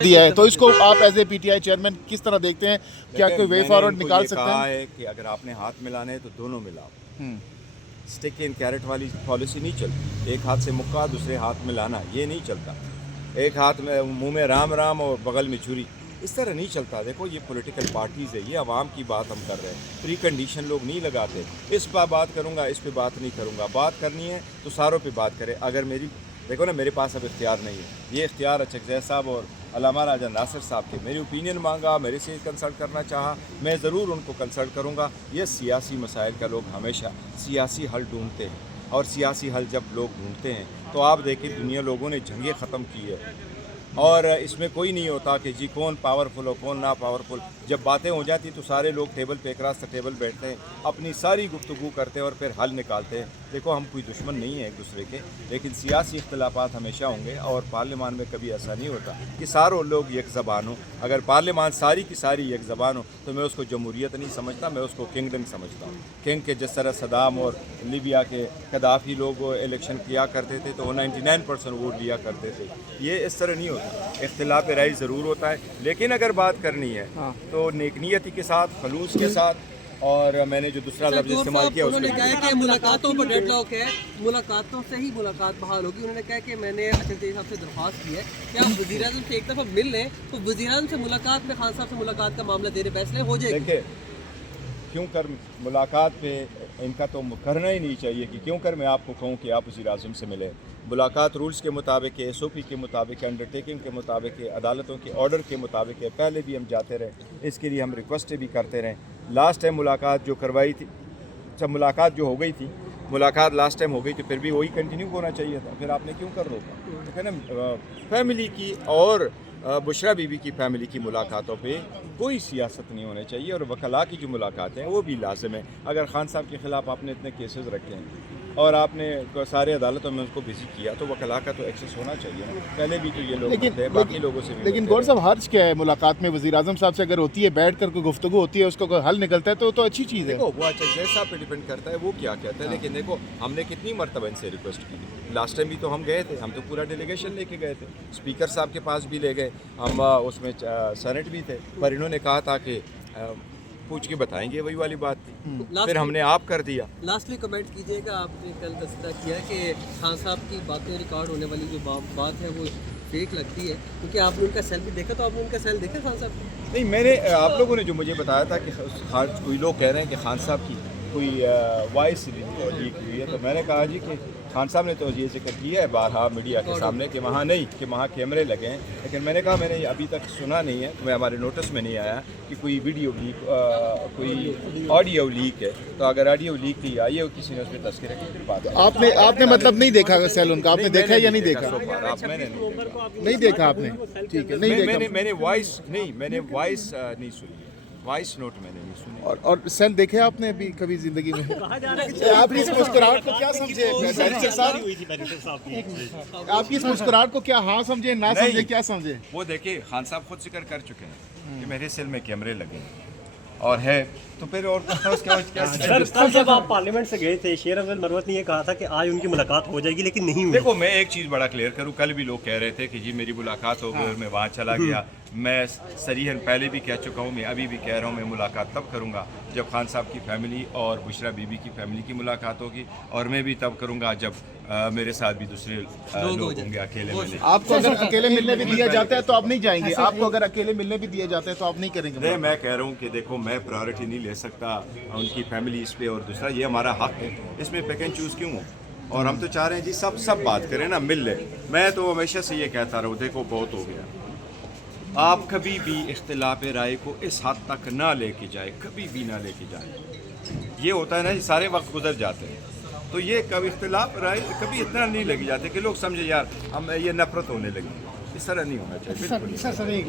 دیا ہے تو اس کو آپ as a P T I chairman کس طرح دیکھتے ہیں؟ کیا کوئی وے فارورڈ نکال سکتے ہیں؟ کہا ہے کہ اگر آپ نے ہاتھ ملانے ہیں تو دونوں ملاؤ. اسٹک اینڈ کیرٹ والی پالیسی نہیں چلتی. ایک ہاتھ سے مکہ دوسرے ہاتھ میں لانا یہ نہیں چلتا. ایک ہاتھ میں منہ میں رام رام اور بغل میں چھری اس طرح نہیں چلتا. دیکھو یہ پولیٹیکل پارٹیز ہے, یہ عوام کی بات ہم کر رہے ہیں. پری کنڈیشن لوگ نہیں لگاتے. اس پہ بات کروں گا اس پہ بات نہیں کروں گا. بات کرنی ہے تو ساروں پہ بات کرے. اگر میری دیکھو نا میرے پاس اب اختیار نہیں ہے. یہ اختیار اچکزئی صاحب اور علامہ راجہ ناصر صاحب کے. میری اوپینین مانگا, میرے سے کنسلٹ کرنا چاہا, میں ضرور ان کو کنسلٹ کروں گا. یہ سیاسی مسائل کا لوگ ہمیشہ سیاسی حل ڈھونڈتے ہیں, اور سیاسی حل جب لوگ ڈھونڈتے ہیں تو آپ دیکھیں دنیا لوگوں نے جنگیں ختم کی ہے, اور اس میں کوئی نہیں ہوتا کہ جی کون پاورفل ہو کون نا پاورفل. جب باتیں ہو جاتی تو سارے لوگ ٹیبل پہ ایک راستہ ٹیبل بیٹھتے ہیں, اپنی ساری گفتگو کرتے ہیں اور پھر حل نکالتے ہیں. دیکھو ہم کوئی دشمن نہیں ہیں ایک دوسرے کے, لیکن سیاسی اختلافات ہمیشہ ہوں گے, اور پارلیمان میں کبھی ایسا نہیں ہوتا کہ ساروں لوگ یک زبان ہوں. اگر پارلیمان ساری کی ساری یک زبان ہو تو میں اس کو جمہوریت نہیں سمجھتا, میں اس کو کنگڈم سمجھتا ہوں. کنگ کے جس طرح صدام اور لیبیا کے قذافی لوگ الیکشن کیا کرتے تھے تو وہ 99% ووٹ لیا کرتے تھے. یہ اس طرح نہیں ہوتا. اختلاف رائے ضرور ہوتا ہے, لیکن اگر بات کرنی ہے تو نیک نیتی کے ساتھ, خلوص کے ساتھ. اور میں نے جو دوسرا لفظ استعمال کیا انہوں نے کہا کہ ملاقاتوں پر ڈیڈ لاک ہے, ملاقاتوں سے ہی ملاقات بحال ہوگی. انہوں نے کہا کہ میں نے اچکزئی صاحب سے درخواست کی ہے کہ آپ وزیر اعظم سے ایک دفعہ مل لیں تو وزیر اعظم سے ملاقات میں خان صاحب سے ملاقات کا معاملہ زیر فیصلے ہو جائے گا. دیکھیں کیوں کر ملاقات پہ ان کا تو کرنا ہی نہیں چاہیے کہ کیوں کر میں آپ کو کہوں کہ آپ وزیر اعظم سے ملیں. ملاقات رولز کے مطابق ہے, ایس او پی کے مطابق ہے, انڈرٹیکنگ کے مطابق ہے, عدالتوں کے آرڈر کے مطابق ہے. پہلے بھی ہم جاتے رہے, اس کے لیے ہم ریکویسٹ بھی کرتے رہے. لاسٹ ٹائم ملاقات جو کروائی تھی, جب ملاقات جو ہو گئی تھی, ملاقات لاسٹ ٹائم ہو گئی تو پھر بھی وہی کنٹینیو ہونا چاہیے تھا. پھر آپ نے کیوں کر روکا؟ ہے نا فیملی کی اور بشرا بی بی کی فیملی کی ملاقاتوں پہ کوئی سیاست نہیں ہونے چاہیے, اور وکلاء کی جو ملاقاتیں ہیں وہ بھی لازم ہیں. اگر خان صاحب کے خلاف آپ نے اتنے کیسز رکھے ہیں اور آپ نے سارے عدالتوں میں ان کو وزٹ کیا تو وکلاء کا تو ایکسیس ہونا چاہیے. پہلے بھی تو یہ لوگ ہوتے ہیں, باقی لوگوں سے بھی. لیکن گور صاحب حرج کیا ہے ملاقات میں؟ وزیر اعظم صاحب سے اگر ہوتی ہے, بیٹھ کر کوئی گفتگو ہوتی ہے, اس کو حل نکلتا ہے تو اچھی چیز ہے. دیکھو وہ اچکزئی صاحب پہ ڈیپینڈ کرتا ہے وہ کیا کہتا ہے. لیکن دیکھو ہم نے کتنی مرتبہ ان سے ریکویسٹ کی. لاسٹ ٹائم بھی تو ہم گئے تھے, ہم تو پورا ڈیلیگیشن لے کے گئے تھے, اسپیکر صاحب کے پاس بھی لے گئے ہم, اس میں سینٹ بھی تھے, پر انہوں نے کہا تھا کہ پوچھ کے بتائیں گے, وہی والی بات تھی. پھر ہم نے آپ کر دیا. لاسٹلی کمنٹ کیجئے گا, آپ نے کل تذکرہ کیا کہ خان صاحب کی باتیں ریکارڈ ہونے والی جو بات ہے وہ فیک لگتی ہے, کیونکہ آپ نے ان کا سیل بھی دیکھا, تو آپ نے ان کا سیل دیکھا خان صاحب کی؟ نہیں, میں نے آپ لوگوں نے جو مجھے بتایا تھا کہ کوئی لوگ کہہ رہے ہیں کہ خان صاحب کی کوئی وائس لیک ہوئی ہے, تو میں نے کہا جی کہ خان صاحب نے تو یہ ذکر کیا ہے بارہا میڈیا کے سامنے کہ وہاں نہیں, کہ وہاں کیمرے لگے ہیں. لیکن میں نے کہا میں نے ابھی تک سنا نہیں ہے, میں ہمارے نوٹس میں نہیں آیا کہ کوئی ویڈیو لیک, کوئی آڈیو لیک ہے. تو اگر آڈیو لیک کی آئی ہے کسی نے اس پہ تذکرہ کی پھر بات. آپ نے مطلب نہیں دیکھا سیل ان کا؟ آپ نے دیکھا یا نہیں دیکھا؟ میں نے نہیں دیکھا آپ نے, ٹھیک ہے, نہیں دیکھا. میں نے وائس نہیں سنی, وائس نوٹ میں نے نہیں سنی. اور سیل دیکھے آپ نے ابھی کبھی زندگی میں؟ آپ کی اس مسکراہٹ کو کیا سمجھے بیرسٹر صاحب؟ آپ کی اس مسکراہٹ کو کیا ہاں سمجھے, نہ سمجھے, کیا سمجھے؟ وہ دیکھیں خان صاحب خود ذکر کر چکے ہیں کہ میرے سیل میں کیمرے لگے ہیں اور ہے, تو پھر اور سر جب آپ پارلیمنٹ سے گئے تھے, شیر افضل مروت نے یہ کہا تھا کہ آج ان کی ملاقات ہو جائے گی, لیکن نہیں ہوئی. دیکھو میں ایک چیز بڑا کلیئر کروں, کل بھی لوگ کہہ رہے تھے کہ جی میری ملاقات ہو گئی اور میں وہاں چلا گیا. میں صریحاً پہلے بھی کہہ چکا ہوں, میں ابھی بھی کہہ رہا ہوں, میں ملاقات تب کروں گا جب خان صاحب کی فیملی اور بشرا بی بی کی فیملی کی ملاقات ہوگی, اور میں بھی تب کروں گا جب میرے ساتھ بھی دوسرے لوگ ہوں گے اکیلے ملنے. آپ کو اگر اکیلے ملنے بھی دیا جاتا ہے تو آپ نہیں جائیں گے؟ آپ کو اگر اکیلے ملنے بھی دیا جاتا ہے تو آپ نہیں کریں گے؟ میں کہہ رہا ہوں کہ دیکھو میں پرائورٹی نہیں لے سکتا ان کی فیملی اس پہ, اور دوسرا یہ ہمارا حق ہے, اس میں پیک اینڈ چوز کیوں ہوں. اور ہم تو چاہ رہے ہیں جی سب بات کریں نا, مل لیں. میں تو ہمیشہ سے یہ کہتا رہا ہوں, دیکھو بہت ہو گیا. آپ کبھی بھی اختلاف رائے کو اس حد تک نہ لے کے جائے, کبھی بھی نہ لے کے جائیں. یہ ہوتا ہے نا, سارے وقت گزر جاتے ہیں, تو یہ کبھی اختلاف رائے کبھی اتنا نہیں لگ جاتے کہ لوگ سمجھے یار ہم یہ نفرت ہونے لگی. اس طرح نہیں ہونا چاہیے.